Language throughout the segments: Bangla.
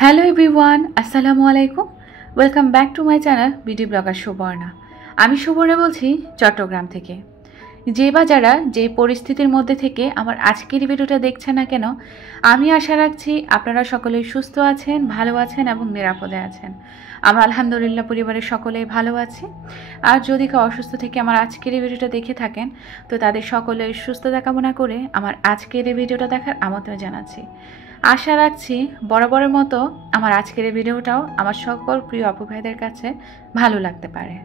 হ্যালো এভরিওয়ান, আসসালামু আলাইকুম। Welcome back to my channel BD blogger Subarna. আমি সুবর্ণা বলছি চট্টগ্রাম থেকে। যে বা যারা যে পরিস্থিতির মধ্যে থেকে আমার আজকের ভিডিওটা দেখছেন না কেন, আমি আশা রাখছি আপনারা সকলেই সুস্থ আছেন, ভালো আছেন এবং নিরাপদে আছেন। আমরা আলহামদুলিল্লাহ পরিবারের সকলেই ভালো আছি। আর যদি কেউ অসুস্থ থেকে আমার আজকের এই ভিডিওটা দেখে থাকেন, তো তাদের সকলের সুস্থতা কামনা করে আমার আজকের এই ভিডিওটা দেখার আমন্ত্রণ জানাচ্ছি। আশা রাখছি বরাবরের মতো আমার আজকের এই ভিডিওটাও আমার সকল প্রিয় আপু ভাইদের কাছে ভালো লাগতে পারে।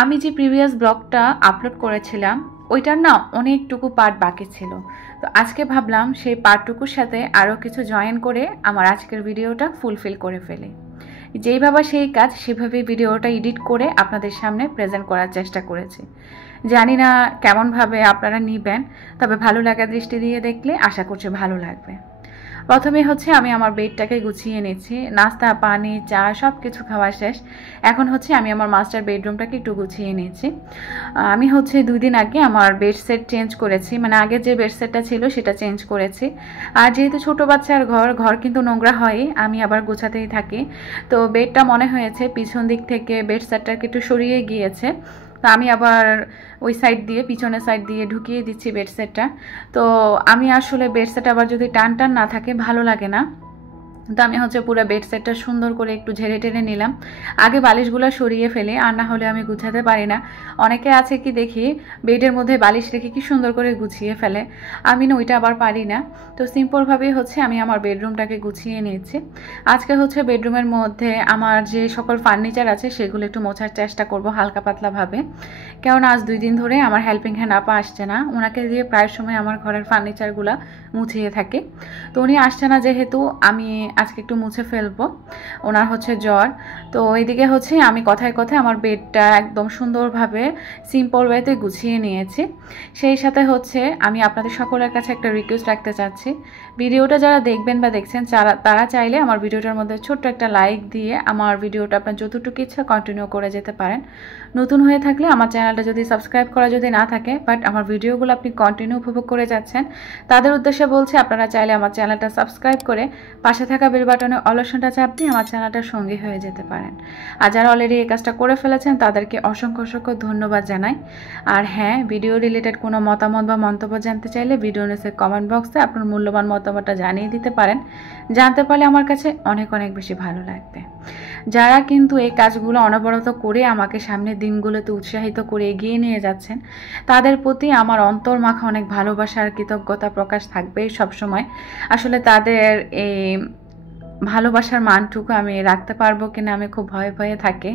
আমি যে প্রিভিয়াস ব্লগটা আপলোড করেছিলাম ওইটার না অনেকটুকু পার্ট বাকি ছিল, তো আজকে ভাবলাম সেই পার্টটুকুর সাথে আরও কিছু জয়েন করে আমার আজকের ভিডিওটা ফুলফিল করে ফেলি। যেইভাবে সেই কাজ সেভাবেই ভিডিওটা এডিট করে আপনাদের সামনে প্রেজেন্ট করার চেষ্টা করেছি। জানি না কেমনভাবে আপনারা নিবেন, তবে ভালো লাগার দৃষ্টি দিয়ে দেখলে আশা করছি ভালো লাগবে। প্রথমে হচ্ছে আমি আমার বেডটাকে গুছিয়ে নিচ্ছি, নাস্তা পানি চা সব কিছু খাওয়া শেষ। এখন হচ্ছে আমি আমার মাস্টার বেডরুমটাকে একটু গুছিয়ে নিচ্ছি। আমি হচ্ছে 2 দিন আগে আমার বেড সেট চেঞ্জ করেছি, মানে আগে যে বেড সেটটা ছিল সেটা চেঞ্জ করেছি। আর যেহেতু ছোটো বাচ্চার ঘর কিন্তু নোংরা হয়, আমি আবার গোছাতেই থাকি। তো বেডটা মনে হয়েছে পিছন দিক থেকে বেড সেটটাকে একটু সরিয়ে গিয়েছে, তো আমি আবার ওই সাইড দিয়ে পিছনের সাইড দিয়ে ঢুকিয়ে দিচ্ছি বেড সেটটা। তো আমি আসলে বেড সেট আবার যদি টান না থাকে ভালো লাগে না, তো আমি হচ্ছে পুরো বেড সেটটা সুন্দর করে একটু ঝেড়ে টেনে নিলাম। আগে বালিশগুলো সরিয়ে ফেলে, আর না হলে আমি গুছাতে পারি না। অনেকে আছে কি দেখি বেডের মধ্যে বালিশ রেখে কি সুন্দর করে গুছিয়ে ফেলে, আমি না ওইটা আবার পারি না। তো সিম্পলভাবেই হচ্ছে আমি আমার বেডরুমটাকে গুছিয়ে নিয়েছি। আজকে হচ্ছে বেডরুমের মধ্যে আমার যে সকল ফার্নিচার আছে সেগুলো একটু মোছার চেষ্টা করব হালকা পাতলাভাবে, কেননা আজ 2 দিন ধরে আমার হেল্পিং হ্যান্ড আপা আসছে না, ওনাকে দিয়ে প্রায় সময় আমার ঘরের ফার্নিচারগুলো মুছিয়ে থাকে। তো উনি আসছে না যেহেতু আমি আজকে একটু মুছে ফেলবো, ওনার হচ্ছে জ্বর। তো এইদিকে হচ্ছে আমি কথায় কথায় আমার বেডটা একদম সুন্দরভাবে সিম্পল ওয়েতে গুছিয়ে নিয়েছি। সেই সাথে হচ্ছে আমি আপনাদের সকলের কাছে একটা রিকোয়েস্ট রাখতে চাচ্ছি, ভিডিওটা যারা দেখবেন বা দেখছেন তারা চাইলে আমার ভিডিওটার মধ্যে ছোট্ট একটা লাইক দিয়ে আমার ভিডিওটা আপনার যতটুকু ইচ্ছা কন্টিনিউ করে যেতে পারেন। নতুন হয়ে থাকলে আমার চ্যানেলটা যদি সাবস্ক্রাইব করা যদি না থাকে, বাট আমার ভিডিওগুলো আপনি কন্টিনিউ উপভোগ করে যাচ্ছেন, তাদের উদ্দেশ্যে বলছি আপনারা চাইলে আমার চ্যানেলটা সাবস্ক্রাইব করে পাশে থাকা বেল বাটনে অল অপশনটা চাপ দিয়ে আমার চ্যানেলটার সঙ্গী হয়ে যেতে পারেন। আর যারা অলরেডি এই কাজটা করে ফেলেছেন তাদেরকে অসংখ্য ধন্যবাদ জানাই। আর হ্যাঁ, ভিডিও রিলেটেড কোনো মতামত বা মন্তব্য জানতে চাইলে ভিডিও নিচের কমেন্ট বক্সে আপনার মূল্যবান মতামতটা জানিয়ে দিতে পারেন। জানতে পারলে আমার কাছে অনেক বেশি ভালো লাগবে। যারা কিন্তু এই কাজগুলো অনবরত করে আমাকে সামনের দিনগুলোতে উৎসাহিত করে এগিয়ে নিয়ে যাচ্ছেন, তাদের প্রতি আমার অন্তর মাখা অনেক ভালোবাসা আর কৃতজ্ঞতা প্রকাশ থাকবে সবসময়। আসলে তাদের এই ভালোবাসার মানটুকু আমি রাখতে পারবো কিনা আমি খুব ভয়ে থাকি।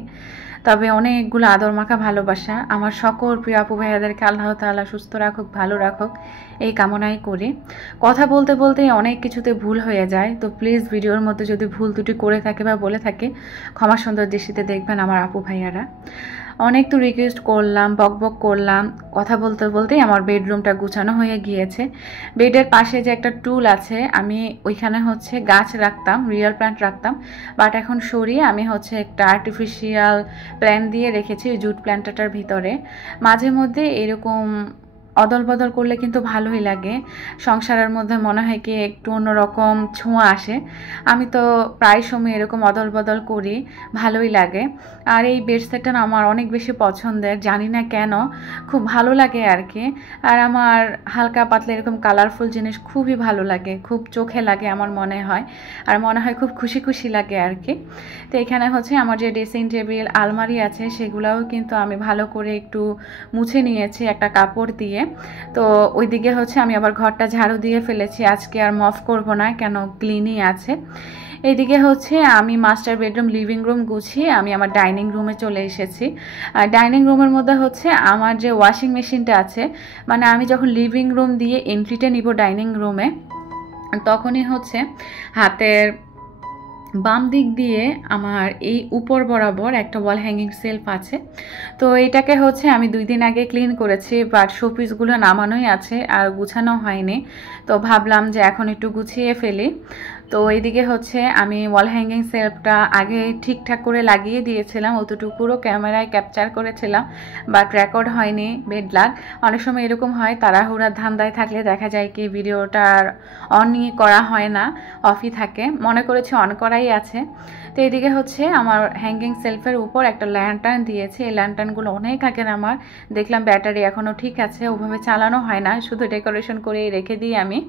তবে অনেকগুলো আদর মাখা ভালোবাসা আমার সকল প্রিয় আপু ভাইয়াদেরকে আল্লাহ তাআলা সুস্থ রাখুক, ভালো রাখুক, এই কামনাই করি। কথা বলতে বলতে অনেক কিছুতে ভুল হয়ে যায়, তো প্লিজ ভিডিওর মধ্যে যদি ভুল ত্রুটি করে থাকে বা বলে থাকে ক্ষমা সুন্দর দৃষ্টিতে দেখবেন আমার আপু ভাইয়ারা। অনেক তো রিকোয়েস্ট করলাম, বকবক করলাম, কথা বলতে বলতেই আমার বেডরুমটা গুছানো হয়ে গিয়েছে। বেডের পাশে যে একটা টুল আছে, আমি ওইখানে হচ্ছে গাছ রাখতাম, রিয়েল প্ল্যান্ট রাখতাম, বাট এখন সরিয়ে আমি হচ্ছে একটা আর্টিফিশিয়াল প্ল্যান্ট দিয়ে রেখেছি জুট প্ল্যান্টটার ভিতরে। মাঝে মধ্যে এরকম অদল বদল করলে কিন্তু ভালোই লাগে, সংসারের মধ্যে মনে হয় কি একটু অন্যরকম ছোঁয়া আসে। আমি তো প্রায় সময় এরকম অদল বদল করি, ভালোই লাগে। আর এই বেড সেটটা না আমার অনেক বেশি পছন্দের, জানি না কেন, খুব ভালো লাগে আর কি। আর আমার হালকা পাতলা এরকম কালারফুল জিনিস খুবই ভালো লাগে, খুব চোখে লাগে আমার মনে হয়, আর মনে হয় খুব খুশি লাগে আর কি। তো এখানে হচ্ছে আমার যে ড্রেসিং টেবিল আলমারি আছে সেগুলোও কিন্তু আমি ভালো করে একটু মুছে নিয়েছি একটা কাপড় দিয়ে। তো ওইদিকে হচ্ছে আমি আবার ঘরটা ঝাড়ু দিয়ে ফেলেছি, আজকে আর মফ করব না, কেন ক্লিনই আছে। এইদিকে হচ্ছে আমি মাস্টার বেডরুম লিভিং রুম গুছিয়ে আমি আমার ডাইনিং রুমে চলে এসেছি। আর ডাইনিং রুমের মধ্যে হচ্ছে আমার যে ওয়াশিং মেশিনটা আছে, মানে আমি যখন লিভিং রুম দিয়ে এন্ট্রিটা নিব ডাইনিং রুমে, তখনই হচ্ছে হাতের বাম দিক দিয়ে আমার এই উপর বরাবর একটা ওয়াল হ্যাঙ্গিং সেলফ আছে। তো এটাকে হচ্ছে আমি 2 দিন আগে ক্লিন করেছি, বাট শোপিসগুলো নামানোই আছে আর গুছানো হয়নি। তো ভাবলাম যে এখন একটু গুছিয়ে ফেলি। তো এইদিকে হচ্ছে আমি ওয়াল হ্যাঙ্গিং সেলফটা আগে ঠিকঠাক করে লাগিয়ে দিয়েছিলাম, অতটুকুরও ক্যামেরায় ক্যাপচার করেছিলাম, বাট রেকর্ড হয়নি, বেড লাগ। অনেক সময় এরকম হয়, তাড়াহুড়ার ধান্দায় থাকলে দেখা যায় কি ভিডিওটা অনই করা হয় না, অফই থাকে। মনে করেছি অন করাই আছে। তো এইদিকে হচ্ছে আমার হ্যাঙ্গিং সেলফের উপর একটা ল্যান্টার্ন দিয়েছে। এই ল্যান্টার্নগুলো অনেক আগের আমার, দেখলাম ব্যাটারি এখনও ঠিক আছে, ওভাবে চালানো হয় না, শুধু ডেকোরেশন করেই রেখে দিই আমি।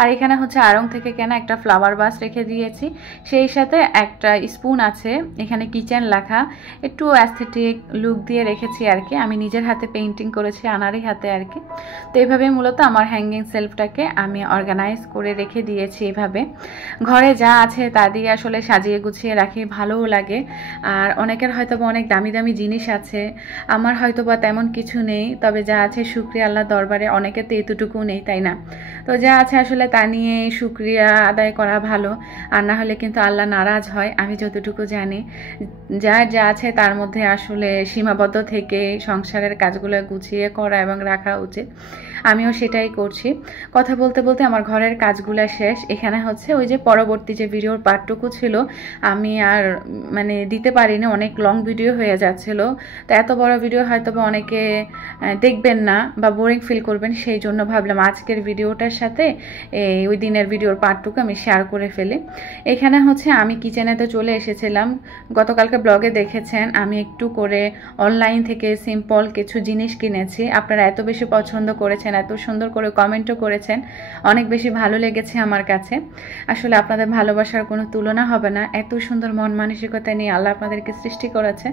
আর এখানে হচ্ছে আড়ং থেকে কেনা একটা ফ্লাওয়ার বাস রেখে দিয়েছি, সেই সাথে একটা স্পুন আছে, এখানে কিচেন লেখা, একটু অ্যাস্থেটিক লুক দিয়ে রেখেছি আর কি। আমি নিজের হাতে পেইন্টিং করেছি, আনারই হাতে আর কি। তো এইভাবে মূলত আমার হ্যাঙ্গিং সেলফটাকে আমি অর্গানাইজ করে রেখে দিয়েছি। এভাবে ঘরে যা আছে তা দিয়ে আসলে সাজিয়ে গুছিয়ে রাখি, ভালোও লাগে। আর অনেকের হয়তো বা অনেক দামি দামি জিনিস আছে, আমার হয়তো বা তেমন কিছু নেই, তবে যা আছে শুকরিয়া আল্লাহ দরবারে, অনেকের তো এতটুকু নেই, তাই না? তো যা আছে আসলে তা নিয়ে শুকরিয়া আদায় করা ভালো, আর না হলে কিন্তু আল্লাহ নারাজ হয়। আমি যতটুকু জানি যার যা আছে তার মধ্যে আসলে সীমাবদ্ধ থেকে সংসারের কাজগুলো গুছিয়ে করা এবং রাখা উচিত। আমিও সেটাই করছি। কথা বলতে বলতে আমার ঘরের কাজগুলো শেষ। এখানে হচ্ছে ওই যে পরবর্তী যে ভিডিওর পার্টটুকু ছিল আমি আর মানে দিতে পারিনি, অনেক লং ভিডিও হয়ে যাচ্ছিল। তো এত বড় ভিডিও হয়তো বা অনেকে দেখবেন না বা বোরিং ফিল করবেন, সেই জন্য ভাবলাম আজকের ভিডিওটার সাথে ওই দিনের ভিডিওর পার্টটুকু আমি শেয়ার করে ফেলি। এখানে হচ্ছে আমি কিচেনেতে চলে এসেছিলাম। গতকালকে ব্লগে দেখেছেন আমি একটু করে অনলাইন থেকে সিম্পল কিছু জিনিস কিনেছি। আপনারা এত বেশি পছন্দ করেছেন, এত সুন্দর করে কমেন্টও করেছেন, অনেক বেশি ভালো লেগেছে আমার কাছে। আসলে আপনাদের ভালোবাসার কোনো তুলনা হবে না, এত সুন্দর মন মানসিকতা নিয়ে আল্লাহ আপনাদেরকে সৃষ্টি করেছে।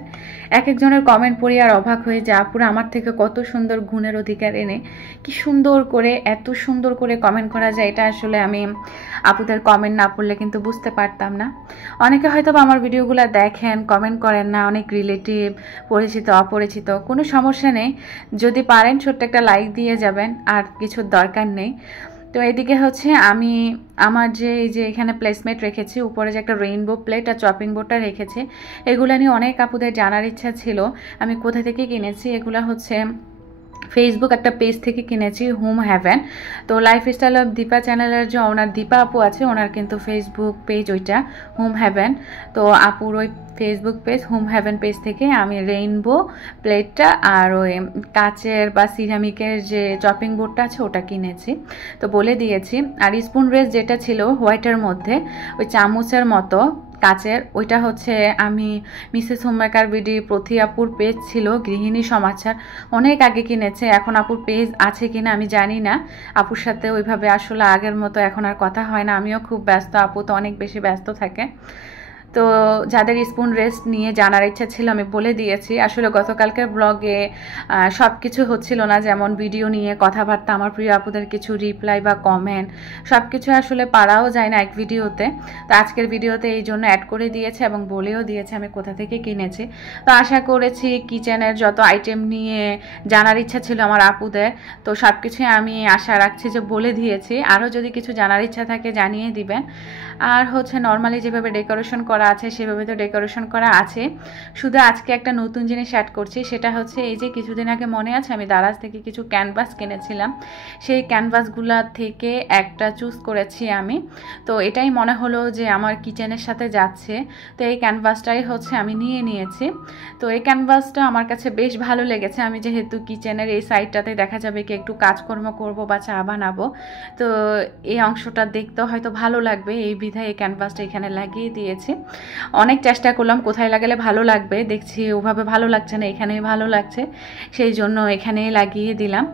এক একজনের কমেন্ট পড়ি আর অবাক হয়ে যা আপুরা আমার থেকে কত সুন্দর গুণের অধিকার এনে কি সুন্দর করে এত সুন্দর করে কমেন্ট করা যায়, এটা আসলে আমি আপুদের কমেন্ট না পড়লে কিন্তু বুঝতে পারতাম না। অনেকে হয়তো আমার ভিডিওগুলো দেখেন, কমেন্ট করেন না, অনেক রিলেটিভ, পরিচিত অপরিচিত, কোনো সমস্যা নেই, যদি পারেন ছোট্ট একটা লাইক দিয়ে যাবেন, আর কিছুর দরকার নেই। তো এদিকে হচ্ছে আমি আমার যে এই যে এখানে প্লেসমেট রেখেছি, উপরে যে একটা রেইনবো প্লেট আর চপিং বোর্ডটা রেখেছি, এগুলো নিয়ে অনেক আপুদের জানার ইচ্ছা ছিল আমি কোথা থেকে কিনেছি। এগুলো হচ্ছে ফেসবুক একটা পেজ থেকে কিনেছি, হোম হ্যাভেন। তো লাইফস্টাইল অফ দীপা চ্যানেলের যে ওনার দীপা আপু আছে, ওনার কিন্তু ফেসবুক পেজ ওইটা হোম হ্যাভেন। তো আপুর ওই Facebook page Home Haven page থেকে আমি রেইনবো প্লেটটা আর ওই কাচের বা সিরামিকের যে চপিং বোর্ডটা আছে ওটা কিনেছি। তো বলে দিয়েছি। আর স্পুন রেস যেটা ছিল হোয়াইটের মধ্যে, ওই চামচের মতো কাচের, ওইটা হচ্ছে আমি মিসেস হোমমেকার বিডি প্রতি আপুর পেজ ছিল গৃহিণী সমাচার, অনেক আগে কিনেছে। এখন আপুর পেজ আছে কিনা আমি জানি না, আপুর সাথে ওইভাবে আসলে আগের মতো এখন আর কথা হয় না, আমিও খুব ব্যস্ত, আপু তো অনেক বেশি ব্যস্ত থাকে। তো যাদের স্পুন রেস্ট নিয়ে জানার ইচ্ছা ছিল আমি বলে দিয়েছি। আসলে গতকালকের ব্লগে সব কিছু হচ্ছিল না, যেমন ভিডিও নিয়ে কথাবার্তা, আমার প্রিয় আপুদের কিছু রিপ্লাই বা কমেন্ট, সব কিছু আসলে পারাও যায় না এক ভিডিওতে। তো আজকের ভিডিওতে এই জন্য অ্যাড করে দিয়েছে এবং বলেও দিয়েছে আমি কোথা থেকে কিনেছি। তো আশা করেছি কিচেনের যত আইটেম নিয়ে জানার ইচ্ছা ছিল আমার আপুদের, তো সব কিছুই আমি আশা রাখছি যে বলে দিয়েছি। আরও যদি কিছু জানার ইচ্ছা থাকে জানিয়ে দিবেন। আর হচ্ছে নর্মালি যেভাবে ডেকোরেশন করা আছে সেভাবে তো ডেকোরেশন করা আছে, শুধু আজকে একটা নতুন জিনিস অ্যাড করছি। সেটা হচ্ছে এই যে কিছুদিন আগে মনে আছে আমি দারাজ থেকে কিছু ক্যানভাস কিনেছিলাম, সেই ক্যানভাসগুলা থেকে একটা চুজ করেছি আমি। তো এটাই মনে হলো যে আমার কিচেনের সাথে যাচ্ছে, তো এই ক্যানভাসটাই হচ্ছে আমি নিয়ে নিয়েছি। তো এই ক্যানভাসটা আমার কাছে বেশ ভালো লেগেছে। আমি যেহেতু কিচেনের এই সাইডটাতে দেখা যাবে কি একটু কাজকর্ম করব বা চা বানাবো, তো এই অংশটা দেখতেও হয়তো ভালো লাগবে, এই বিধায় এই ক্যানভাসটা এখানে লাগিয়ে দিয়েছি। অনেক চেষ্টা করলাম কোথায় লাগালে ভালো লাগবে, দেখছি ওভাবে ভালো লাগছে না, এখানেই ভালো লাগছে, সেই জন্য এখানেই লাগিয়ে দিলাম।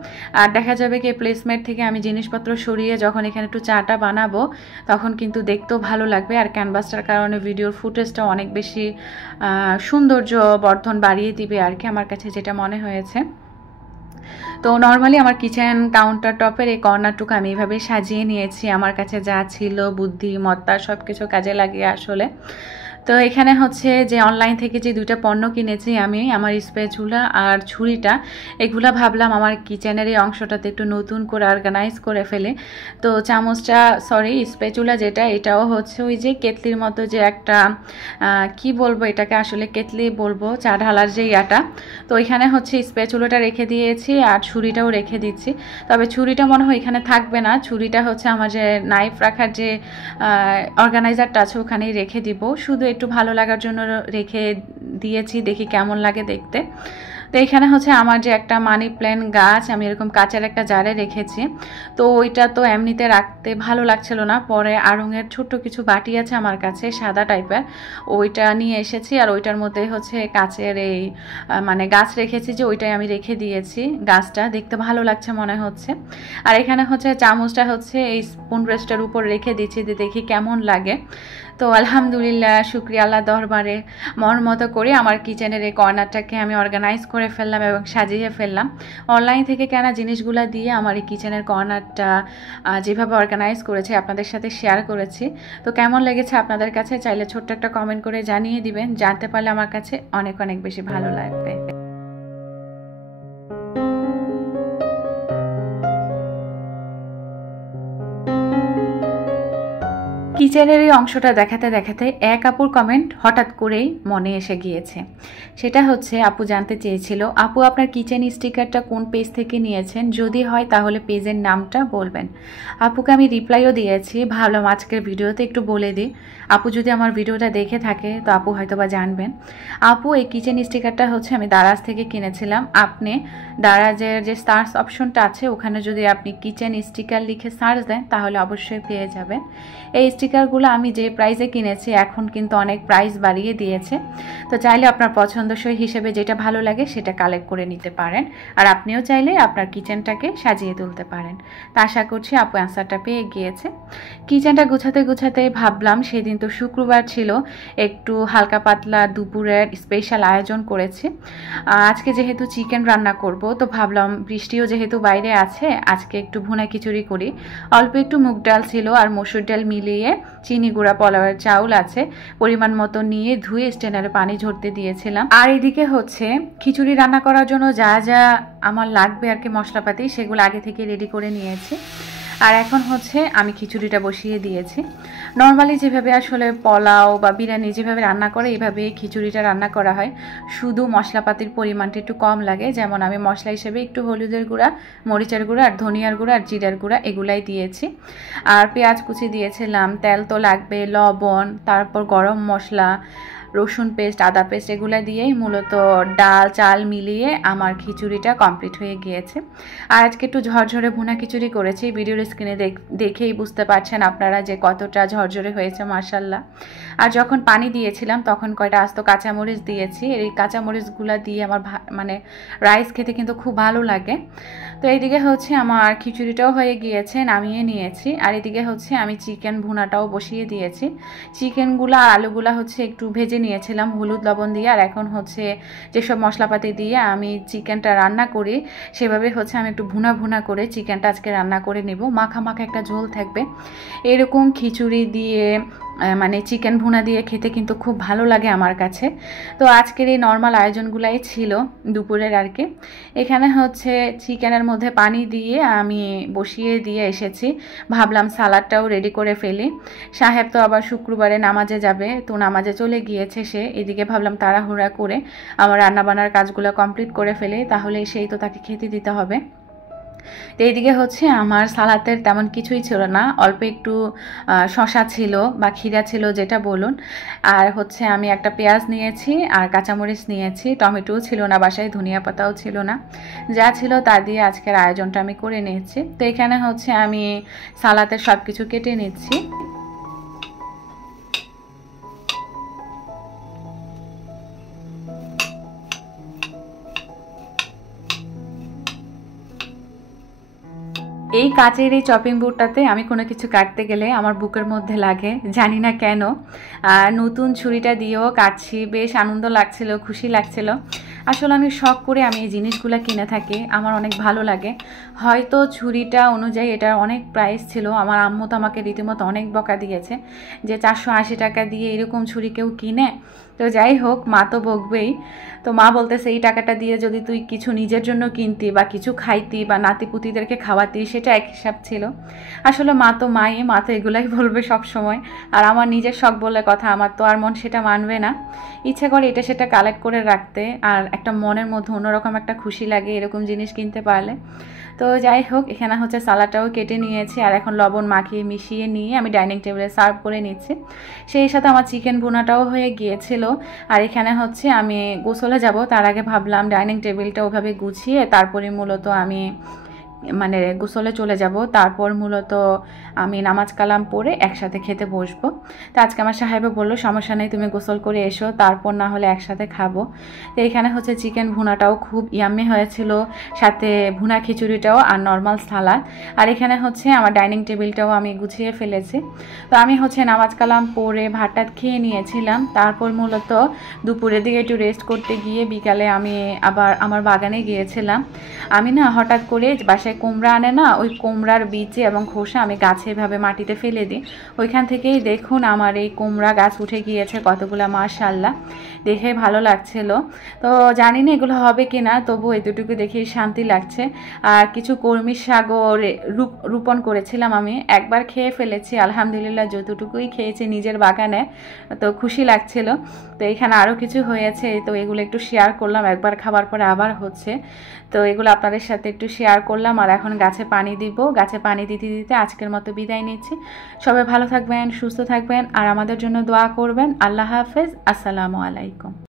আর দেখা যাবে কি প্লেসমেট থেকে আমি জিনিসপত্র সরিয়ে যখন এখানে একটু চাটা বানাবো তখন কিন্তু দেখতেও ভালো লাগবে। আর ক্যানভাসটার কারণে ভিডিওর ফুটেজটা অনেক বেশি সৌন্দর্য বর্ধন বাড়িয়ে দিবে আর কি, আমার কাছে যেটা মনে হয়েছে। তো নর্মালি আমার কিচেন কাউন্টার টপের এই কর্নারটুকু আমি এইভাবে সাজিয়ে নিয়েছি, আমার কাছে যা ছিল বুদ্ধিমত্তা সব কিছু কাজে লাগিয়ে আসলে। তো এখানে হচ্ছে যে অনলাইন থেকে যে দুইটা পণ্য কিনেছি আমি, আমার স্প্যাচুলা আর ছুরিটা, এগুলা ভাবলাম আমার কিচেনের এই অংশটাতে একটু নতুন করে অর্গানাইজ করে ফেলে। তো চামচটা, সরি স্প্যাচুলা যেটা, এটাও হচ্ছে ওই যে কেটলির মতো যে একটা কি বলবো এটাকে, আসলে কেটলি বলবো, চা ঢালার যে ইয়াটা। তো এখানে হচ্ছে স্প্যাচুলাটা রেখে দিয়েছি আর ছুরিটাও রেখে দিচ্ছি। তবে ছুরিটা মনে হয় এখানে থাকবে না, ছুরিটা হচ্ছে আমার যে নাইফ রাখার যে অর্গানাইজারটা আছে ওখানেই রেখে দিব, শুধু একটু ভালো লাগার জন্য রেখে দিয়েছি, দেখি কেমন লাগে দেখতে। তো এখানে হচ্ছে আমার যে একটা মানি প্ল্যান্ট গাছ আমি এরকম কাচের একটা জারে রেখেছি। তো ওইটা তো এমনিতে রাখতে ভালো লাগছিল না, পরে আড়ঙের ছোট্ট কিছু বাটি আছে আমার কাছে সাদা টাইপের, ওইটা নিয়ে এসেছি। আর ওইটার মধ্যে হচ্ছে কাচের এই মানে গাছ রেখেছি, যে ওইটাই আমি রেখে দিয়েছি। গাছটা দেখতে ভালো লাগছে মনে হচ্ছে। আর এখানে হচ্ছে চামচটা হচ্ছে এই স্পুন রেস্টের উপর রেখে দিচ্ছি, যে দেখি কেমন লাগে। তো আলহামদুলিল্লাহ, শুকরিয়া আল্লাহ দরবারে, মন মতো করে আমার কিচেনের এই কর্নারটাকে আমি অর্গানাইজ করে ফেললাম এবং সাজিয়ে ফেললাম। অনলাইন থেকে কেনা জিনিসগুলো দিয়ে আমার এই কিচেনের কর্নারটা যেভাবে অর্গানাইজ করেছি আপনাদের সাথে শেয়ার করেছি। তো কেমন লেগেছে আপনাদের কাছে চাইলে ছোট্ট একটা কমেন্ট করে জানিয়ে দিবেন, জানতে পারলে আমার কাছে অনেক অনেক বেশি ভালো লাগবে। কিচেনের এই অংশটা দেখাতে দেখাতে এক আপুর কমেন্ট হঠাৎ করেই মনে এসে গিয়েছে। সেটা হচ্ছে, আপু জানতে চেয়েছিল, আপু আপনার কিচেন স্টিকারটা কোন পেজ থেকে নিয়েছেন, যদি হয় তাহলে পেজের নামটা বলবেন। আপুকে আমি রিপ্লাইও দিয়েছি, ভাবলাম আজকের ভিডিওতে একটু বলে দিই। আপু যদি আমার ভিডিওটা দেখে থাকে তো আপু হয়তো বা জানবেন। আপু এই কিচেন স্টিকারটা হচ্ছে আমি দারাজ থেকে কিনেছিলাম। আপনি দারাজের যে সার্চ অপশনটা আছে ওখানে যদি আপনি কিচেন স্টিকার লিখে সার্চ দেন তাহলে অবশ্যই পেয়ে যাবেন। এই স্টিকারগুলো আমি যে প্রাইসে কিনেছি এখন কিন্তু অনেক প্রাইস বাড়িয়ে দিয়েছে। তো চাইলে আপনার পছন্দসই হিসেবে যেটা ভালো লাগে সেটা কালেক্ট করে নিতে পারেন, আর আপনিও চাইলে আপনার কিচেনটাকে সাজিয়ে তুলতে পারেন। তা আশা করছি আপু অ্যান্সারটা পেয়ে গিয়েছে। কিচেনটা গুছাতে গুছাতে ভাবলাম, সেদিন তো শুক্রবার ছিল, একটু হালকা পাতলা দুপুরের স্পেশাল আয়োজন করেছি। আজকে যেহেতু চিকেন রান্না করব, তো ভাবলাম বৃষ্টিও যেহেতু বাইরে আছে, আজকে একটু ভুনা খিচুড়ি করি। অল্প একটু মুগ ডাল ছিল আর মসুর ডাল মিলিয়ে চিনি গুঁড়া পোলাওয়ের চাউল আছে পরিমাণ মতো নিয়ে ধুয়ে স্ট্যান্ডারে পানি ঝরতে দিয়েছিলাম। আর এদিকে হচ্ছে খিচুড়ি রান্না করার জন্য যা যা আমার লাগবে আর কি মশলাপাতি, সেগুলো আগে থেকে রেডি করে নিয়েছি। আর এখন হচ্ছে আমি খিচুড়িটা বসিয়ে দিয়েছি। নর্মালি যেভাবে আসলে পোলাও বা বিরিয়ানি যেভাবে রান্না করে এইভাবে খিচুড়িটা রান্না করা হয়, শুধু মশলাপাতির পরিমাণটা একটু কম লাগে। যেমন আমি মশলা হিসেবে একটু হলুদের গুঁড়া, মরিচের গুঁড়া আর ধনিয়ার গুঁড়া আর জিরার গুঁড়া এগুলাই দিয়েছি। আর পেঁয়াজ কুচি দিয়েছিলাম, তেল তো লাগবে, লবণ, তারপর গরম মশলা, রসুন পেস্ট, আদা পেস্ট, এগুলো দিয়েই মূলত ডাল চাল মিলিয়ে আমার খিচুড়িটা কমপ্লিট হয়ে গিয়েছে। আর আজকে একটু ঝরঝরে ভুনা খিচুড়ি করেছি, ভিডিওর স্ক্রিনে দেখেই বুঝতে পারছেন আপনারা যে কতটা ঝরঝরে হয়েছে মাশাল্লাহ। আর যখন পানি দিয়েছিলাম তখন কয়টা আস্ত কাঁচামরিচ দিয়েছি, এই কাঁচামরিচগুলো দিয়ে আমার মানে রাইস খেতে কিন্তু খুব ভালো লাগে। তো এইদিকে হচ্ছে আমার খিচুড়িটাও হয়ে গিয়েছে, নামিয়ে নিয়েছি। আর এদিকে হচ্ছে আমি চিকেন ভুনাটাও বসিয়ে দিয়েছি। চিকেনগুলো আর আলুগুলো হচ্ছে একটু ভেজে নিয়েছিলাম হলুদ লবণ দিয়ে, আর এখন হচ্ছে যেসব মশলাপাতি দিয়ে আমি চিকেনটা রান্না করি সেভাবে হচ্ছে আমি একটু ভুনা ভুনা করে চিকেনটা আজকে রান্না করে নেব। মাখা মাখা একটা ঝোল থাকবে। এরকম খিচুড়ি দিয়ে মানে চিকেন ভুনা দিয়ে খেতে কিন্তু খুব ভালো লাগে আমার কাছে। তো আজকের এই নর্মাল আয়োজনগুলাই ছিল দুপুরের আর কি। এখানে হচ্ছে চিকেনের মধ্যে পানি দিয়ে আমি বসিয়ে দিয়ে এসেছি, ভাবলাম সালাডটাও রেডি করে ফেলি। সাহেব তো আবার শুক্রবারে নামাজে যাবে, তো নামাজে চলে গিয়েছে সে। এদিকে ভাবলাম তাড়াহুড়া করে আমার রান্নাবান্নার কাজগুলো কমপ্লিট করে ফেলে, তাহলে সেই তো তাকে খেতে দিতে হবে। তো এইদিকে হচ্ছে আমার সালাতের তেমন কিছুই ছিল না, অল্প একটু শশা ছিল বা ক্ষীরা ছিল যেটা বলুন, আর হচ্ছে আমি একটা পেঁয়াজ নিয়েছি আর কাঁচামরিচ নিয়েছি, টমেটোও ছিল না বাসায়, ধনিয়া পাতাও ছিল না, যা ছিল তা দিয়ে আজকের আয়োজনটা আমি করে নিয়েছি। তো এখানে হচ্ছে আমি সালাতের সব কিছু কেটে নিচ্ছি। এই কাচের এই চপিং বোর্ডটাতে আমি কোনো কিছু কাটতে গেলে আমার বুকের মধ্যে লাগে, জানি না কেন। নতুন ছুরিটা দিয়েও কাটছি, বেশ আনন্দ লাগছিল, খুশি লাগছিল। আসলে আমি শখ করে আমি এই জিনিসগুলো কিনে থাকি, আমার অনেক ভালো লাগে। হয়তো ছুরিটা অনুযায়ী এটার অনেক প্রাইস ছিল, আমার আম্মু তো আমাকে রীতিমতো অনেক বকা দিয়েছে যে 480 টাকা দিয়ে এরকম ছুরি কেউ কিনে। তো যাই হোক, মা তো বকবেই। তো মা বলতেছে এই টাকাটা দিয়ে যদি তুই কিছু নিজের জন্য কিনতি বা কিছু খাইতি বা নাতিপুতিদেরকে খাওয়াতি সেটা এক হিসাব ছিল। আসলে মা তো মা তো এগুলাই বলবে সব সময়। আর আমার নিজের শখ বলে কথা, আমার তো আর মন সেটা মানবে না। ইচ্ছে করে এটা সেটা কালেক্ট করে রাখতে, আর একটা মনের মধ্যে অন্যরকম একটা খুশি লাগে এরকম জিনিস কিনতে পারলে। তো যাই হোক, এখানে হচ্ছে সালাডটাও কেটে নিয়েছি, আর এখন লবণ মাখিয়ে মিশিয়ে নিয়ে আমি ডাইনিং টেবিলে সার্ভ করে নিচ্ছি। সেই সাথে আমার চিকেন ভুনাটাও হয়ে গিয়েছিল। আর এখানে হচ্ছে আমি গোসলে যাব, তার আগে ভাবলাম ডাইনিং টেবিলটা ওভাবে গুছিয়ে তারপরে মূলত আমি মানে গোসলে চলে যাব। তারপর মূলত আমি নামাজ কালাম পড়ে একসাথে খেতে বসবো। তো আজকে আমার সাহেবও বললো সমস্যা নেই, তুমি গোসল করে এসো, তারপর না হলে একসাথে খাবো। তো এখানে হচ্ছে চিকেন ভুনাটাও খুব ইয়াম্মি হয়েছিল, সাথে ভুনা খিচুড়িটাও আর নর্মাল সালাদ। আর এখানে হচ্ছে আমার ডাইনিং টেবিলটাও আমি গুছিয়ে ফেলেছি। তো আমি হচ্ছে নামাজ কালাম পড়ে ভাত টাত খেয়ে নিয়েছিলাম। তারপর মূলত দুপুরের দিকে একটু রেস্ট করতে গিয়ে বিকালে আমি আবার আমার বাগানে গিয়েছিলাম। আমি না হঠাৎ করে বাসায় কুমড়া আনে না, ওই কুমড়ার বীজে এবং খোসা আমি গাছে এভাবে মাটিতে ফেলে দিই। ওইখান থেকেই দেখুন আমার এই কুমড়া গাছ উঠে গিয়েছে কতগুলো, মাশাআল্লাহ, দেখে ভালো লাগছিল। তো জানি না এগুলো হবে কিনা, তবু এতটুকু দেখেই শান্তি লাগছে। আর কিছু কলমি শাকও রোপণ করেছিলাম আমি, একবার খেয়ে ফেলেছি আলহামদুলিল্লাহ, যতটুকুই খেয়েছি নিজের বাগানে, তো খুশি লাগছিল। তো এখানে আরও কিছু হয়েছে, তো এগুলো একটু শেয়ার করলাম, একবার খাবার পরে আবার হচ্ছে, তো এগুলো আপনাদের সাথে একটু শেয়ার করলাম। আর এখন গাছে পানি দিব, গাছে পানি দিতে দিতে আজকের মতো বিদায় নিচ্ছি। সবাই ভালো থাকবেন, সুস্থ থাকবেন, আর আমাদের জন্য দোয়া করবেন। আল্লাহ হাফেজ, আসসালামু আলাইকুম।